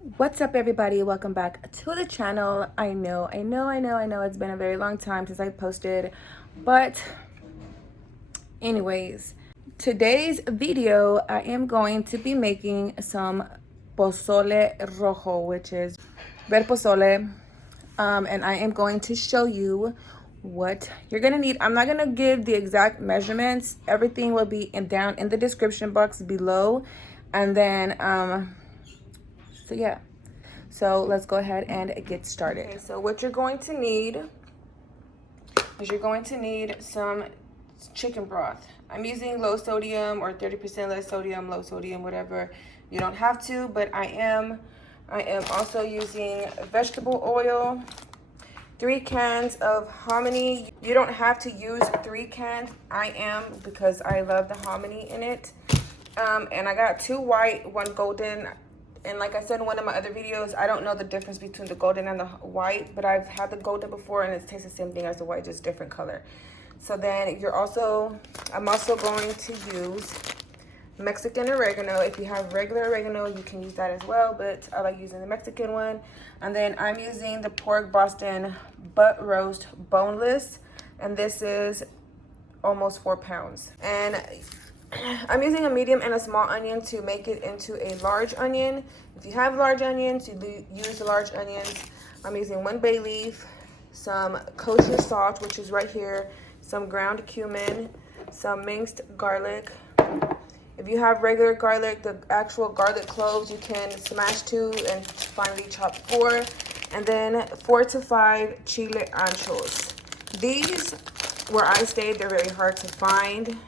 What's up, everybody? Welcome back to the channel. I know it's been a very long time since I posted, but anyways, today's video I am going to be making some pozole rojo, which is red pozole, and I am going to show you what you're gonna need. I'm not gonna give the exact measurements. Everything will be down in the description box below, and then so yeah. So let's go ahead and get started. Okay, so what you're going to need is you're going to need some chicken broth. I'm using low sodium or 30% less sodium, low sodium, whatever. You don't have to, but I am also using vegetable oil, 3 cans of hominy. You don't have to use 3 cans. I am, because I love the hominy in it. And I got 2 white, 1 golden. And like I said in one of my other videos, I don't know the difference between the golden and the white, but I've had the golden before and it tastes the same thing as the white, just different color. So then I'm also going to use Mexican oregano. If you have regular oregano, you can use that as well, but I like using the Mexican one. And then I'm using the pork Boston butt roast boneless, and this is almost 4 pounds. And I'm using a medium and a small onion to make it into a large onion. If you have large onions, you use the large onions. I'm using 1 bay leaf, some kosher salt, which is right here, some ground cumin, some minced garlic. If you have regular garlic, the actual garlic cloves, you can smash 2 and finely chop 4. And then 4 to 5 chile anchos. These, where I stayed, they're very hard to find.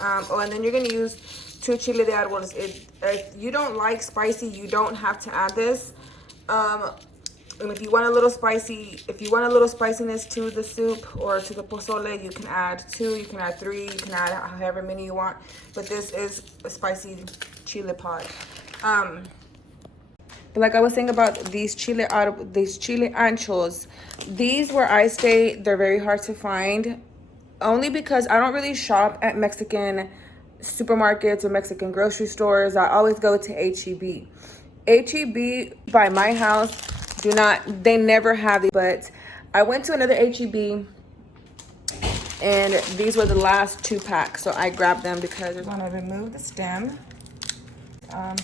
And then you're gonna use 2 chile de arboles. If you don't like spicy, you don't have to add this. And if you want a little spicy, if you want a little spiciness to the soup or to the pozole, you can add 2, you can add 3, you can add however many you want. But this is a spicy chile pod. But like I was saying about these chile anchos, these where I stay, they're very hard to find. Only because I don't really shop at Mexican supermarkets or Mexican grocery stores. I always go to H-E-B. H-E-B by my house, they never have these. But I went to another H-E-B and these were the last 2 packs. So I grabbed them because you're gonna remove the stem.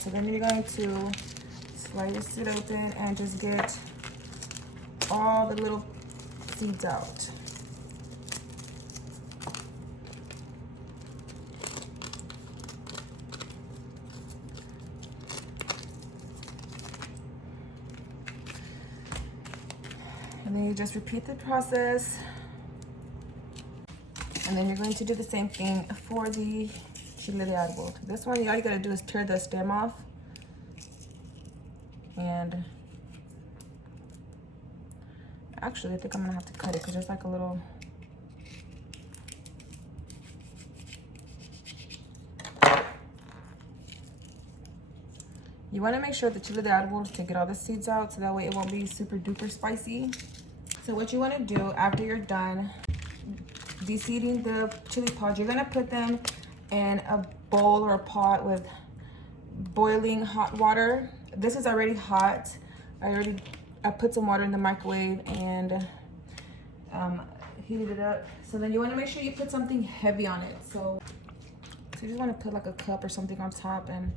So then you're going to slice it open and just get all the little seeds out. And then you just repeat the process. And then you're going to do the same thing for the chile de arbol. This one, all you gotta do is tear the stem off. And actually, I think I'm gonna have to cut it because there's like a little. You want to make sure the chile de arbol to get all the seeds out, so that way it won't be super duper spicy. So what you want to do after you're done de-seeding the chili pods, you're going to put them in a bowl or a pot with boiling hot water. This is already hot. I put some water in the microwave and heated it up. So then you want to make sure you put something heavy on it. So you just want to put like a cup or something on top, and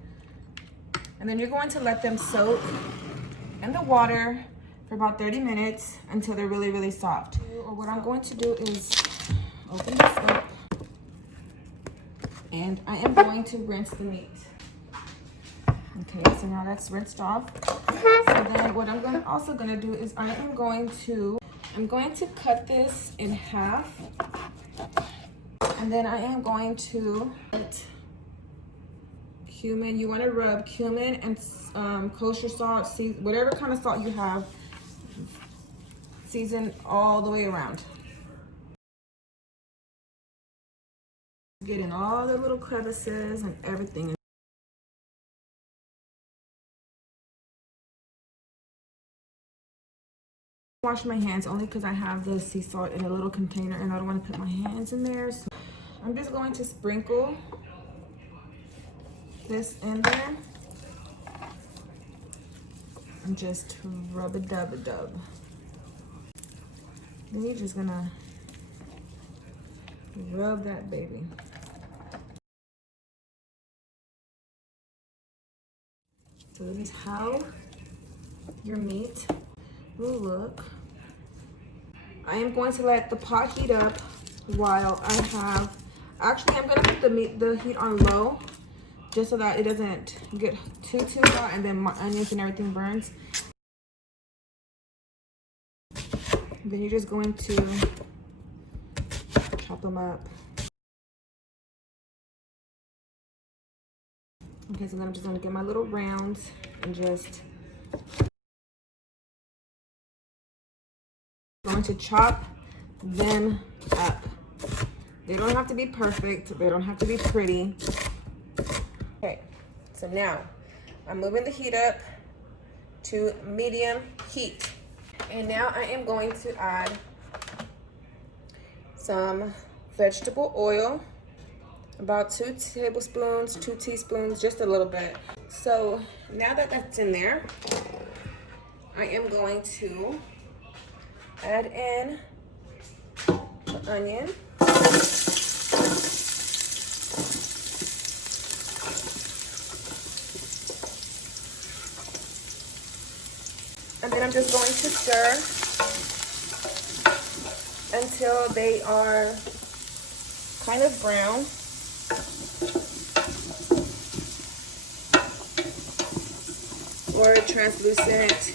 then you're going to let them soak in the water for about 30 minutes until they're really, really soft. Or what I'm going to do is open this up, and I am going to rinse the meat. Okay, so now that's rinsed off. So then what I'm also gonna do is I'm going to cut this in half, and then I am going to put cumin. You want to rub cumin and kosher salt, whatever kind of salt you have, season all the way around. Get in all the little crevices and everything. Wash my hands only because I have the sea salt in a little container and I don't want to put my hands in there. So I'm just going to sprinkle this in there. and just rub a dub a dub. Then you're just gonna rub that baby. So this is how your meat will look. I am going to let the pot heat up while I have, actually I'm gonna put the heat on low just so that it doesn't get too hot and then my onions and everything burns. Then you're just going to chop them up. Okay, so then I'm just gonna get my little rounds and just going to chop them up. They don't have to be perfect. They don't have to be pretty. Okay, so now I'm moving the heat up to medium heat. And now I am going to add some vegetable oil, about 2 tablespoons, 2 teaspoons, just a little bit. So now that that's in there, I am going to add in the onion. And then I'm just going to stir until they are kind of brown. Or translucent.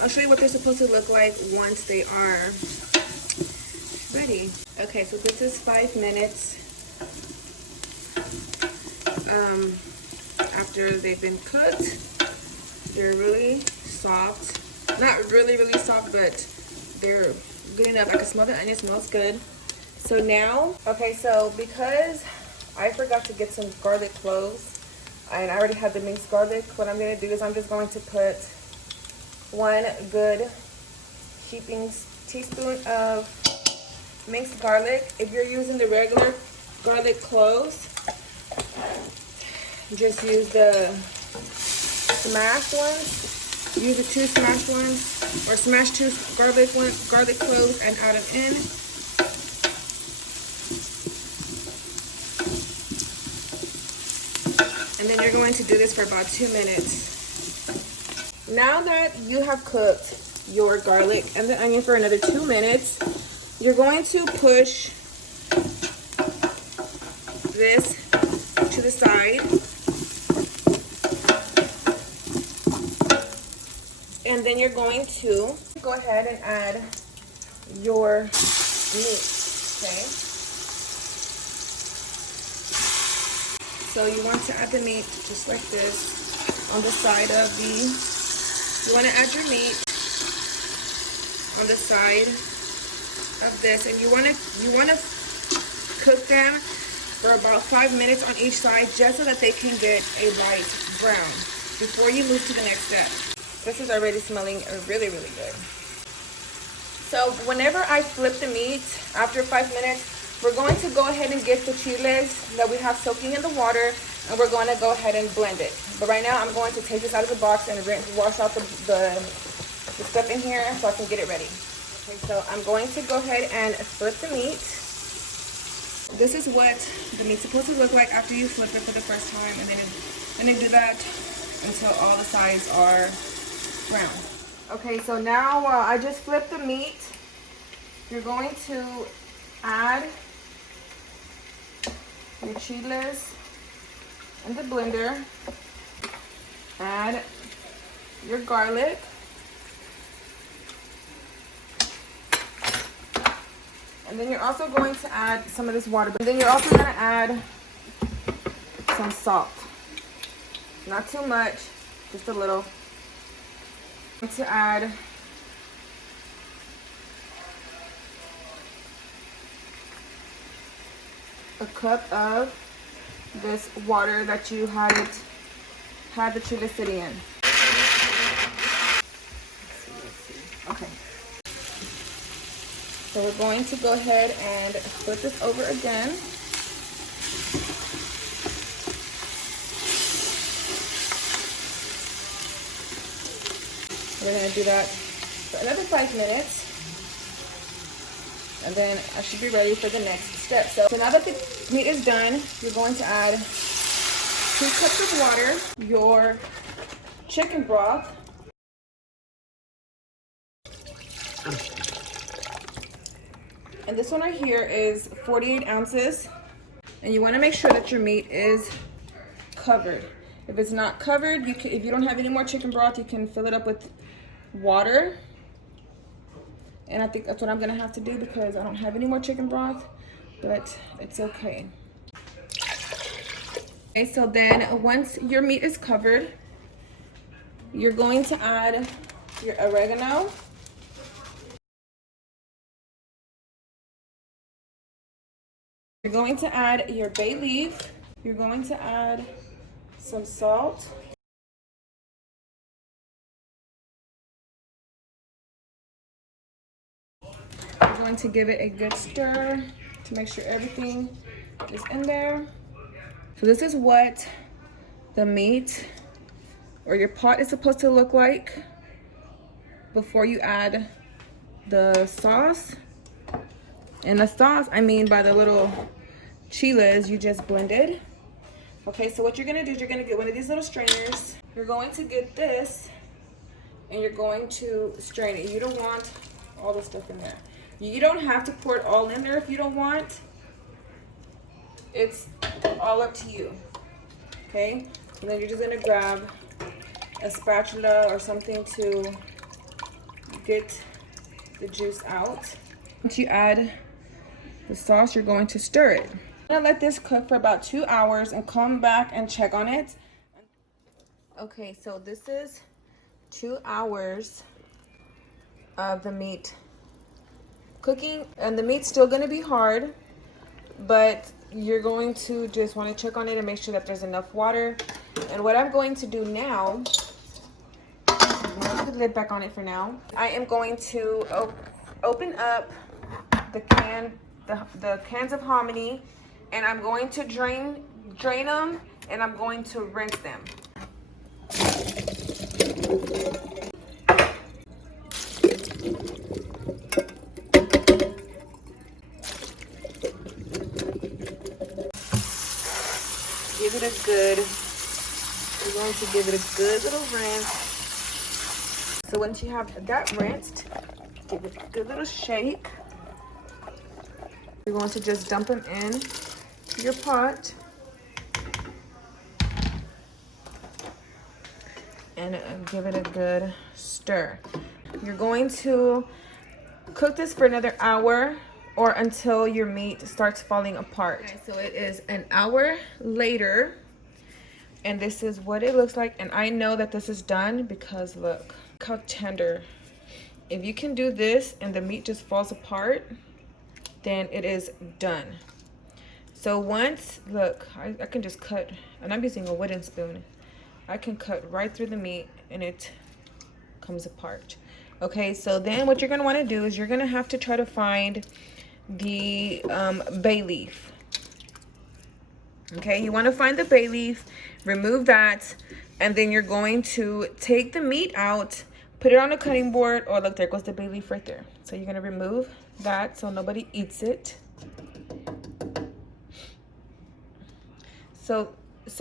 I'll show you what they're supposed to look like once they are ready. Okay, so this is 5 minutes after they've been cooked. They're really soft. Not really soft, but they're good enough. I can smell the onion, smells good. So now, okay, so because I forgot to get some garlic cloves, and I already had the minced garlic, what I'm gonna do is I'm just going to put 1 good heaping teaspoon of minced garlic. If you're using the regular garlic cloves, just use the smashed ones. Use the 2 smashed ones, or smash 2 garlic cloves and add them in. And then you're going to do this for about 2 minutes. Now that you have cooked your garlic and the onion for another 2 minutes, you're going to push this to the side. And then you're going to go ahead and add your meat, okay? So you want to add the meat just like this on the side of the, you want to add your meat on the side of this, and you want to cook them for about 5 minutes on each side just so that they can get a light brown before you move to the next step. This is already smelling really good. So whenever I flip the meat after 5 minutes, we're going to go ahead and get the chiles that we have soaking in the water, and we're going to go ahead and blend it. But right now I'm going to take this out of the box and wash out the stuff in here so I can get it ready. Okay, so I'm going to go ahead and flip the meat. This is what the meat's supposed to look like after you flip it for the first time, and then do that until all the sides are brown. Okay, so now I just flipped the meat. You're going to add your chiles in the blender. Add your garlic. And then you're also going to add some of this water. But then you're also going to add some salt. Not too much, just a little. To add a cup of this water that you had the chiles sitting in. Let's see. Okay. So we're going to go ahead and flip this over again. We're gonna do that for another 5 minutes. And then I should be ready for the next step. So now that the meat is done, you're going to add 2 cups of water, your chicken broth, and this one right here is 48 ounces. And you want to make sure that your meat is covered. If it's not covered, if you don't have any more chicken broth, you can fill it up with water. And I think that's what I'm gonna have to do because I don't have any more chicken broth, but it's okay. Okay, so then once your meat is covered, you're going to add your oregano. You're going to add your bay leaf. You're going to add some salt. You're going to give it a good stir to make sure everything is in there. So this is what the meat or your pot is supposed to look like before you add the sauce. And the sauce, I mean by the little chiles you just blended. Okay, so what you're gonna do is you're gonna get one of these little strainers. You're going to get this and you're going to strain it. You don't want all the stuff in there. You don't have to pour it all in there if you don't want. It's all up to you. Okay, and then you're just gonna grab a spatula or something to get the juice out. Once you add the sauce, you're going to stir it. I'm gonna let this cook for about 2 hours and come back and check on it. Okay, so this is 2 hours of the meat cooking, and the meat's still gonna be hard, but you're going to just want to check on it and make sure that there's enough water. And what I'm going to do now, I'm gonna put the lid back on it for now. I am going to open up the cans of hominy, and I'm going to drain them, and I'm going to rinse them. Give it a good, we're going to give it a good little rinse. So once you have that rinsed, give it a good little shake. You're going to just dump them in your pot. And give it a good stir. You're going to cook this for another hour or until your meat starts falling apart. Okay, so it is an hour later, and this is what it looks like. And I know that this is done because look how tender. If you can do this and the meat just falls apart, then it is done. So once, look, I can just cut, and I'm using a wooden spoon. I can cut right through the meat and it comes apart. Okay, so then what you're gonna wanna do is you're gonna have to try to find the bay leaf. Okay, you wanna find the bay leaf, remove that, and then you're going to take the meat out, put it on a cutting board. Oh, look, there goes the bay leaf right there. So you're gonna remove that so nobody eats it. So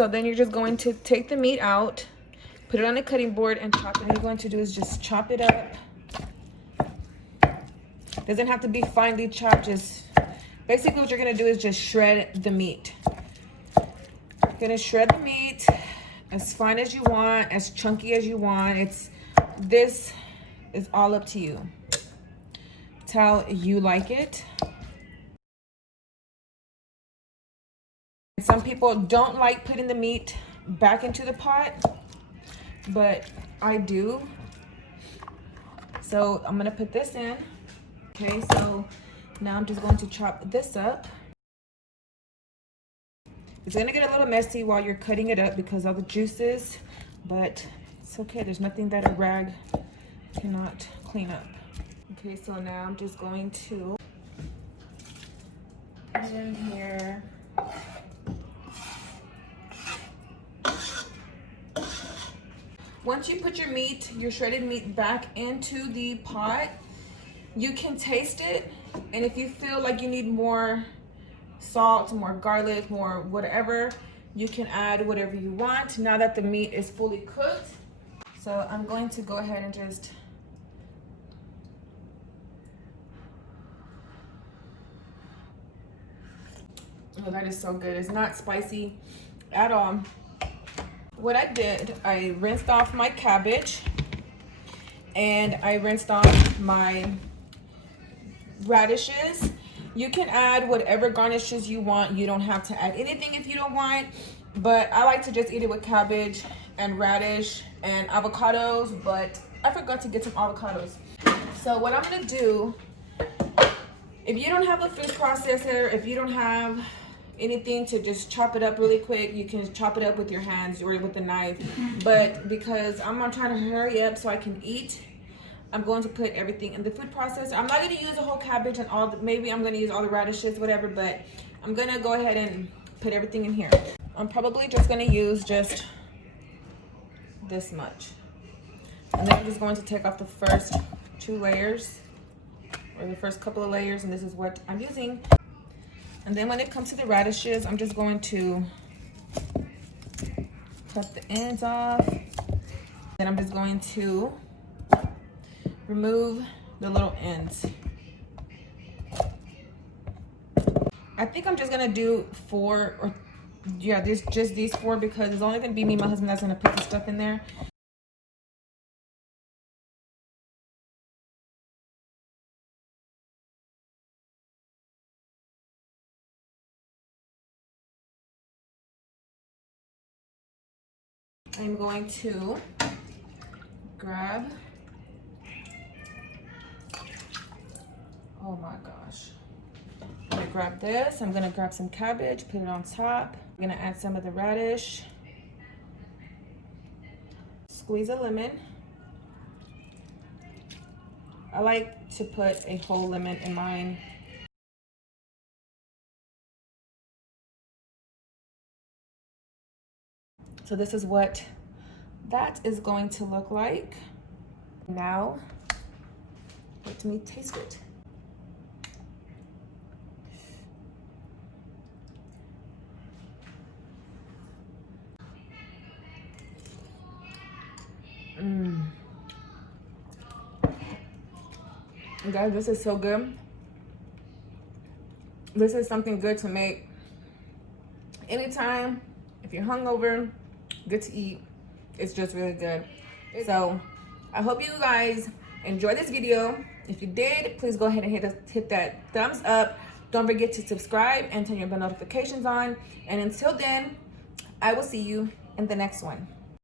then you're just going to take the meat out, put it on a cutting board and chop it. What you're going to do is just chop it up. Doesn't have to be finely chopped, just basically what you're gonna do is just shred the meat. You're gonna shred the meat as fine as you want, as chunky as you want. This is all up to you. It's how you like it. Some people don't like putting the meat back into the pot, but I do. So I'm gonna put this in. Okay, so now I'm just going to chop this up. It's gonna get a little messy while you're cutting it up because of the juices, but it's okay. There's nothing that a rag cannot clean up. Okay, so now I'm just going to put it in here. Once you put your meat, your shredded meat, back into the pot, you can taste it. And if you feel like you need more salt, more garlic, more whatever, you can add whatever you want now that the meat is fully cooked. So I'm going to go ahead and just oh, that is so good. It's not spicy at all. What I did, I rinsed off my cabbage and I rinsed off my radishes. You can add whatever garnishes you want. You don't have to add anything if you don't want, but I like to just eat it with cabbage and radish and avocados, but I forgot to get some avocados. So what I'm gonna do, if you don't have a food processor, if you don't have anything to just chop it up really quick, you can chop it up with your hands or with a knife. But because I'm trying to hurry up so I can eat, I'm going to put everything in the food processor. I'm not going to use the whole cabbage and all, maybe I'm going to use all the radishes, whatever, but I'm going to go ahead and put everything in here. I'm probably just going to use just this much. And then I'm just going to take off the first 2 layers or the first couple of layers, and this is what I'm using. And then when it comes to the radishes, I'm just going to cut the ends off. Then I'm just going to remove the little ends. I think I'm just gonna do 4 or yeah, just these 4 because it's only gonna be me and my husband that's gonna put the stuff in there. I'm going to grab, oh my gosh. I'm gonna grab this, I'm gonna grab some cabbage, put it on top. I'm gonna add some of the radish. Squeeze a lemon. I like to put a whole lemon in mine. So this is what that is going to look like. Now, let me taste it. Guys, this is so good. This is something good to make anytime. If you're hungover, good to eat. It's just really good. So I hope you guys enjoyed this video. If you did, please go ahead and hit that thumbs up. Don't forget to subscribe and turn your bell notifications on. And until then, I will see you in the next one.